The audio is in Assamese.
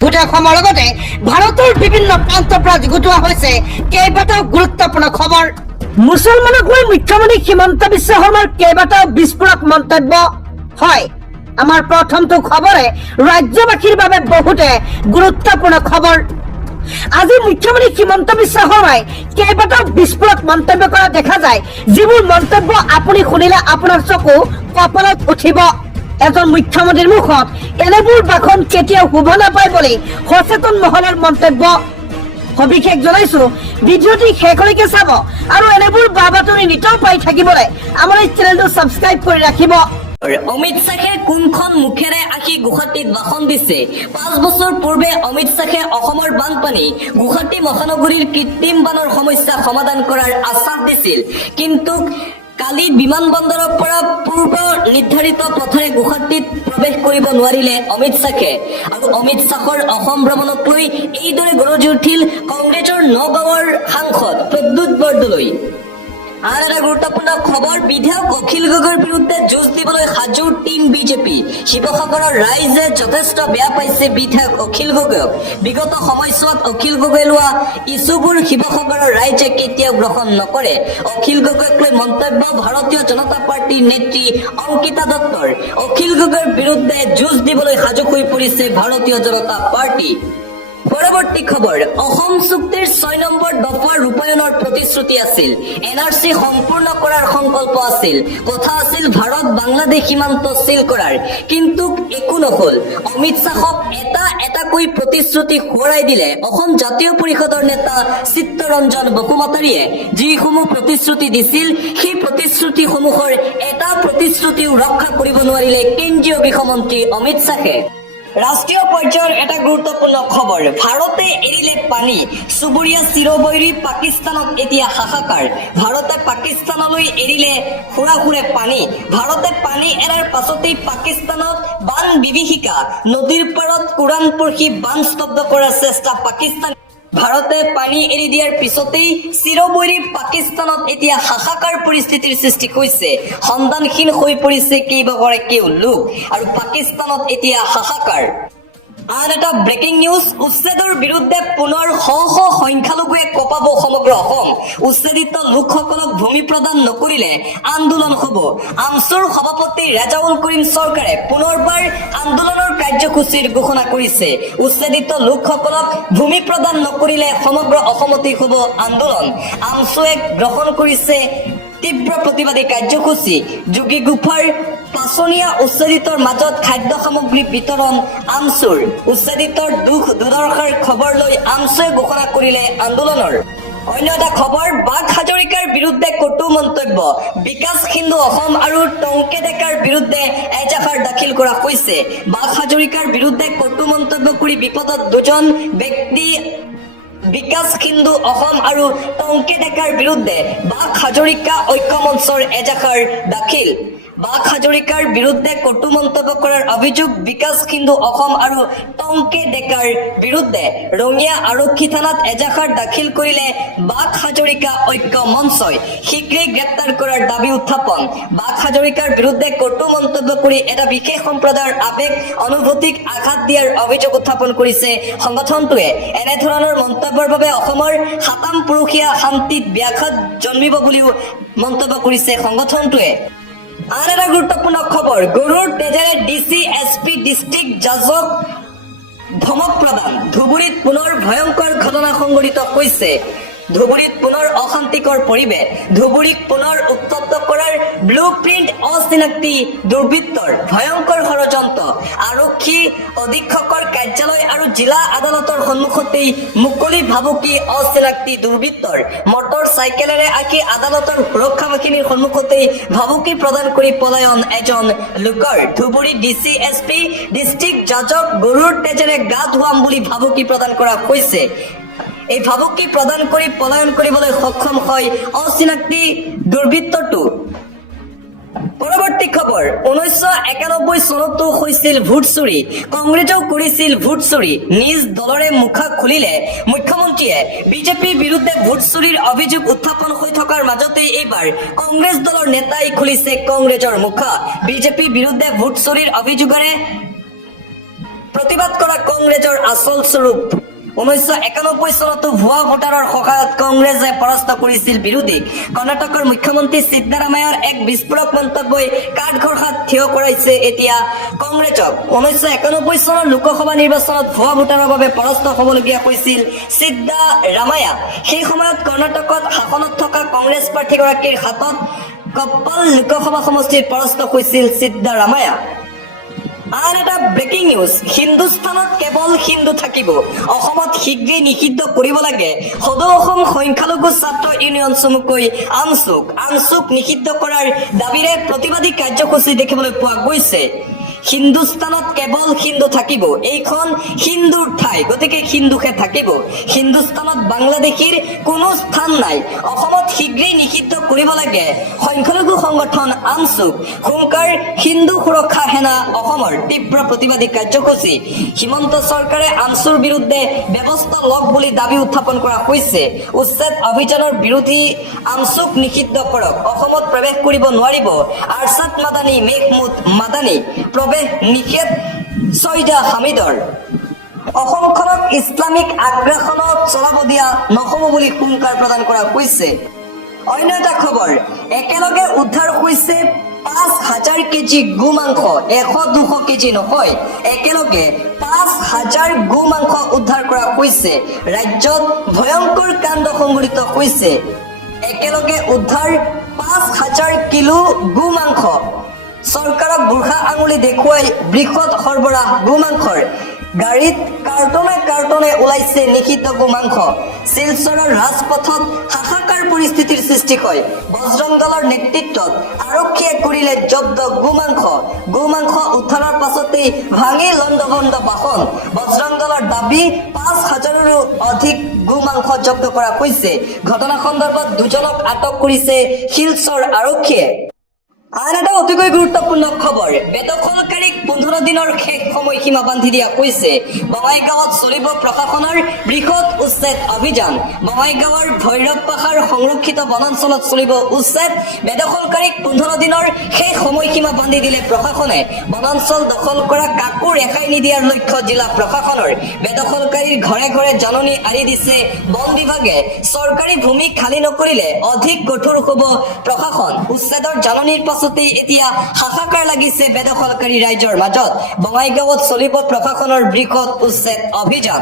ভোটৰ সময়ৰ লগতে ভাৰতৰ বিভিন্ন প্ৰান্তৰ পৰা যুগুতোৱা হৈছে কেইবাটাও গুৰুত্বপূৰ্ণ খবৰ। মুছলমানক লৈ মুখ্যমন্ত্ৰী হিমন্ত বিশ্ব শৰ্মাৰ কেইবাটাও বিস্ফোৰক মন্তব্য। হয়, আমাৰ প্ৰথমটো খবৰে ৰাজ্যবাসীৰ বাবে বহুতে গুৰুত্বপূৰ্ণ খবৰ। আজি মুখ্যমন্ত্ৰী হিমন্ত বিশ্ব শৰ্মাই কেইবাটাও বিস্ফোৰক মন্তব্য কৰা দেখা যায়, যিবোৰ মন্তব্য আপুনি শুনিলে আপোনাৰ চকু কপালত উঠিব। এজন মুখ্যমন্ত্ৰীৰ মুখত এনেবোৰ ভাষণ কেতিয়াও শুভ নাপায় বুলি সচেতন মহলৰ মন্তব্য। সবিশেষ জনাইছো, ভিডিঅ'টি শেষলৈকে চাব আৰু এনেবোৰ বাতৰি নিতৌ পাই থাকিবলৈ আমাৰ এই চেনেলটো ছাবস্ক্ৰাইব কৰি ৰাখিব। অমিত শ্বাহে কোনখন মুখেৰে আহি গুৱাহাটীত ভাষণ দিছে? 5 বছৰ পূৰ্বে অমিত শ্বাহে অসমৰ বানপানী, গুৱাহাটী মহানগৰীৰ কৃত্ৰিম বানৰ সমস্যা সমাধান কৰাৰ আশ্বাস দিছিল। কিন্তু কালি বিমানবন্দৰৰ পৰা পূৰ্ব নিৰ্ধাৰিত পথেৰে গুৱাহাটীত প্ৰৱেশ কৰিব নোৱাৰিলে অমিত শ্বাহে। আৰু অমিত শ্বাহৰ অসম ভ্ৰমণক লৈ এইদৰে গৰজি উঠিল কংগ্ৰেছৰ নগাঁৱৰ সাংসদ প্ৰদ্যুৎ বৰদলৈ। আন এটা গুৰুত্বপূৰ্ণ খবৰ, বিধায়ক অখিল গগৈৰ বিৰুদ্ধে যুঁজ দিবলৈ সাজু টিম বিজেপি। শিৱসাগৰৰ ৰাইজে যথেষ্ট বেয়া পাইছে বিধায়ক অখিল গগৈক। বিগত সময়ছোৱাত অখিল গগৈ লোৱা ইছ্যুবোৰ শিৱসাগৰৰ ৰাইজে কেতিয়াও গ্ৰহণ নকৰে। অখিল গগৈক লৈ মন্তব্য ভাৰতীয় জনতা পাৰ্টীৰ নেত্ৰী অংকিতা দত্তৰ। অখিল গগৈৰ বিৰুদ্ধে যুঁজ দিবলৈ সাজু হৈ পৰিছে ভাৰতীয় জনতা পাৰ্টি। পৰৱৰ্তী খবৰ, অসম চুক্তিৰ 6 নম্বৰ দফাৰ ৰূপায়ণৰ প্ৰতিশ্ৰুতি আছিল। NRC সম্পূৰ্ণ কৰাৰ সংকল্প আছিল। কথা আছিল ভাৰত বাংলাদেশ সীমান্ত চিল কৰাৰ, কিন্তু একো নহল। অমিত শ্বাহক এটাকৈ প্ৰতিশ্ৰুতি সোঁৱৰাই দিলে অসম জাতীয় পৰিষদৰ নেতা চিত্তৰঞ্জন বসুমতাৰীয়ে। যিসমূহ প্ৰতিশ্ৰুতি দিছিল, সেই প্ৰতিশ্ৰুতিসমূহৰ এটা প্ৰতিশ্ৰুতিও ৰক্ষা কৰিব নোৱাৰিলে কেন্দ্ৰীয় গৃহমন্ত্ৰী অমিত শ্বাহে। ৰাষ্ট্ৰীয় পৰ্যায়ৰ এটা গুৰুত্বপূৰ্ণ খবৰ, ভাৰতে এৰিলে পানী, চুবুৰীয়া চিৰবৈৰী পাকিস্তানত এতিয়া হাহাকাৰ। ভাৰতে পাকিস্তানলৈ এৰিলে সুৰাসুৰে পানী। ভাৰতে পানী এৰাৰ পাছতেই পাকিস্তানত বান বিভীষিকা। নদীৰ পাৰত কোৰাণ পঢ়ি বান স্তব্ধ কৰাৰ চেষ্টা পাকিস্তান। ভাৰতে পানী এৰি দিয়াৰ পিছতেই চিৰবৈৰী পাকিস্তানত এতিয়া হাহাকাৰ পৰিস্থিতিৰ সৃষ্টি হৈছে। সন্ধানহীন হৈ পৰিছে কেইবাগৰাকীও লোক আৰু পাকিস্তানত এতিয়া হাহাকাৰ। আন এটা ব্ৰেকিং নিউজ, উচ্ছেদৰ বিৰুদ্ধে পুনৰ শ শ সংখ্যালঘুৱে কঁপাব সমগ্ৰ অসম। উচ্ছেদিত লোকসকলক ভূমি প্ৰদান নকৰিলে আন্দোলন হ'ব। আমছুৰ সভাপতি ৰেজাউল কৰিম চৰকাৰে পুনৰবাৰ আন্দোলনৰ কাৰ্যসূচীৰ ঘোষণা কৰিছে। উচ্ছেদিত লোকসকলক ভূমি প্ৰদান নকৰিলে সমগ্ৰ অসমতেই হ'ব আন্দোলন। আমছুৱে গ্ৰহণ কৰিছে তীব্ৰ প্ৰতিবাদী কাৰ্যসূচী। যোগী গুফাৰ পাচনীয়া উচ্ছেদিতৰ মাজত খাদ্য সামগ্ৰী বিতৰণ আমছুৰ। উচ্ছেদিতৰ দুখ দুৰ্দশাৰ খবৰ লৈ আমছুৱে ঘোষণা কৰিলে আন্দোলনৰ। অন্য এটা খবৰ, বাঘ হাজৰিকাৰ বিৰুদ্ধে কটু মন্তব্য। বিকাশ হিন্দু অসম আৰু টংকে ডেকাৰ বিৰুদ্ধে এজাহাৰ দাখিল কৰা হৈছে। বাঘ হাজৰিকাৰ বিৰুদ্ধে কটু মন্তব্য কৰি বিপদত দুজন ব্যক্তি। বিকাশ হিন্দু অসম আৰু টংকে ডেকাৰ বিৰুদ্ধে বাঘ হাজৰিকা ঐক্য মঞ্চৰ এজাহাৰ দাখিল। বাঘ হাজৰিকাৰ বিৰুদ্ধে কটু মন্তব্য কৰাৰ অভিযোগ বিকাশ হিন্দু অসম আৰু টংকে ডেকাৰ বিৰুদ্ধে ৰঙিয়া আৰক্ষী থানাত এজাহাৰ দাখিল কৰিলে বাঘ হাজৰিকা ঐক্য মঞ্চই। শীঘ্ৰেই গ্ৰেপ্তাৰ কৰাৰ দাবী উত্থাপন। বাঘ হাজৰিকাৰ বিৰুদ্ধে কটু মন্তব্য কৰি এটা বিশেষ সম্প্ৰদায়ৰ আৱেগ অনুভূতিক আঘাত দিয়াৰ অভিযোগ উত্থাপন কৰিছে সংগঠনটোৱে। এনেধৰণৰ মন্তব্যৰ বাবে অসমৰ 7ম পুৰুষীয়া শান্তিত ব্যাঘাত জন্মিব বুলিও মন্তব্য কৰিছে সংগঠনটোৱে। আন এটা গুৰুত্বপূৰ্ণ খবৰ, গৰুৰ তেজেৰে DC SP ডিষ্ট্ৰিক্ট জাজক ধমক প্ৰদান। ধুবুৰীত পুনৰ ভয়ংকৰ ঘটনা সংঘটিত হৈছে। ধুবুৰীত পুনৰ অশান্তিকৰ পৰিৱেশ। ধুবুৰীক পুনৰ উত্তপ্ত কৰাৰ ব্লু প্ৰিণ্ট অচিনাক্তি দুৰ্বৃত্তৰ। ভয়ংকৰ ষড়যন্ত্ৰ। আৰক্ষী অধীক্ষকৰ কাৰ্যালয় আৰু জিলা আদালতৰ সন্মুখতেই মুকলি ভাবুকি অচিনাক্তি দুৰ্বৃত্তৰ। মটৰ চাইকেলেৰে আহি আদালতৰ সুৰক্ষা বাহিনীৰ সন্মুখতেই ভাবুকি প্ৰদান কৰি পলায়ন এজন লোকৰ। ধুবুৰী DC SP ডিষ্ট্ৰিক্ট জাজক গৰুৰ তেজেৰে গা ধুৱাম বুলি ভাবুকি প্ৰদান কৰা হৈছে। এই ভাবুকি প্ৰদান কৰি পলায়ন কৰিবলৈ সক্ষম হয় অচিনাক্তি দুৰ্বৃত্তটো। পৰৱৰ্তী খবৰ, 1991 চনতো হৈছিল ভোট চুৰি। কংগ্ৰেছেও কৰিছিল ভোট চুৰি। নিজ দলৰে মুখা খুলিলে মুখ্যমন্ত্ৰীয়ে। বিজেপিৰ বিৰুদ্ধে ভোট চুৰিৰ অভিযোগ উত্থাপন হৈ থকাৰ মাজতেই এইবাৰ কংগ্ৰেছ দলৰ নেতাই খুলিছে কংগ্ৰেছৰ মুখা। বিজেপিৰ বিৰুদ্ধে ভোট চুৰিৰ অভিযোগেৰে প্ৰতিবাদ কৰা কংগ্ৰেছৰ আচল স্বৰূপ 1991 চনতো ভুৱা ভোটাৰৰ সহায়ত কংগ্ৰেছে পৰাস্ত কৰিছিল বিৰোধীক কৰ্ণাটকৰ মুখ্যমন্ত্ৰী সিদ্ধাৰামায়াৰ এক বিস্ফোৰক মন্তব্যই কাঠগড়াত থিয় কৰাইছে এতিয়া কংগ্ৰেছক 1991 চনৰ লোকসভা নিৰ্বাচনত ভুৱা ভোটাৰৰ বাবে পৰাস্ত হ'বলগীয়া হৈছিল সিদ্ধাৰামায়া সেই সময়ত কৰ্ণাটকত শাসনত থকা কংগ্ৰেছ প্ৰাৰ্থীগৰাকীৰ হাতত কপ্পল লোকসভা সমষ্টিৰ পৰাস্ত হৈছিল সিদ্ধাৰামায়া আন এটা ব্ৰেকিং নিউজ হিন্দুস্তানত কেৱল হিন্দু থাকিব অসমত শীঘ্ৰেই নিষিদ্ধ কৰিব লাগে সদৌ অসম সংখ্যালঘু ছাত্ৰ ইউনিয়ন চমুকৈ আনচুক নিষিদ্ধ কৰাৰ দাবীৰে প্ৰতিবাদী কাৰ্যসূচী দেখিবলৈ পোৱা গৈছে হিন্দুস্তানত কেৱল হিন্দু থাকিব এইখন হিন্দুৰ ঠাই গতিকে হিন্দুহে থাকিব হিন্দুস্তানত বাংলাদেশীৰ কোনো স্থান নাই অসমত শীঘ্ৰেই নিষিদ্ধ কৰিব লাগে সংখ্যালঘু সংগঠন আনচুক হুংকাৰ হিন্দু সুৰক্ষা সেনা অসমৰ তীব্ৰ প্ৰতিবাদী কাৰ্যসূচী হিমন্ত চৰকাৰে আনচুৰ বিৰুদ্ধে ব্যৱস্থা লওক বুলি দাবী উত্থাপন কৰা হৈছে উচ্ছেদ অভিযানৰ বিৰোধী আনচুক নিষিদ্ধ কৰক অসমত প্ৰৱেশ কৰিব নোৱাৰিব আৰছাদ মাদানী মেহমুদ মাদানী প্ৰৱেশ নিষেধ ছয়দা হামিদৰ অসমখনক ইছলামিক আগ্ৰাসনত চলাব দিয়া নহ'ব বুলি হুংকাৰ প্ৰদান কৰা হৈছে অন্য এটা খবৰ একেলগে উদ্ধাৰ হৈছে 5,000 কেজি গো মাংস 100-200 কেজি নহয় একেলগে 5,000 গো মাংস উদ্ধাৰ কৰা হৈছে ৰাজ্যত ভয়ংকৰ কাণ্ড সংঘটিত হৈছে একেলগে উদ্ধাৰ 5,000 কিলো গো মাংস চৰকাৰক বুঢ়া আঙুলি দেখুৱাই বৃহৎ সৰবৰাহ গো মাংসৰ গাড়ীত কাৰ্টনে ওলাইছে নিষিদ্ধ গো মাংস শিলচৰৰ ৰাজপথত হাহাকাৰ পৰিস্থিতিৰ সৃষ্টি হয় বজৰং দলৰ নেতৃত্বত আৰক্ষীয়ে কৰিলে জব্দ গো মাংস উদ্ধাৰৰ পাছতেই ভাঙি লণ্ডভণ্ড বাহন বজৰং দলৰ দাবী 5,000ৰো অধিক গো মাংস জব্দ কৰা হৈছে ঘটনা সন্দৰ্ভত দুজনক আটক কৰিছে শিলচৰ আৰক্ষীয়ে আন এটা অতিকৈ গুৰুত্বপূৰ্ণ খবৰ বেদখলকাৰীক 15 দিনৰ শেষ সময়সীমা বান্ধি দিয়া হৈছে বঙাইগাঁৱত চলিব প্ৰশাসনৰ বৃহৎ উচ্ছেদ অভিযান বঙাইগাঁৱৰ ভৈৰৱ পাহাৰ সংৰক্ষিত বনাঞ্চলত চলিব উচ্ছেদ বেদখলকাৰীক 15 দিনৰ শেষ সময়সীমা বান্ধি দিলে প্ৰশাসনে বনাঞ্চল দখল কৰা কাকো ৰেহাই নিদিয়াৰ লক্ষ্য জিলা প্ৰশাসনৰ বেদখলকাৰীৰ ঘৰে ঘৰে জাননী আঁৰি দিছে বন বিভাগে চৰকাৰী ভূমি খালী নকৰিলে অধিক কঠোৰ হ'ব প্ৰশাসন উচ্ছেদৰ জাননীৰ পাছতেই এতিয়া হাহাকাৰ লাগিছে বেদখলকাৰী ৰাইজৰ মাজত বঙাইগাঁৱত চলিব প্ৰশাসনৰ বৃহৎ উচ্ছেদ অভিযান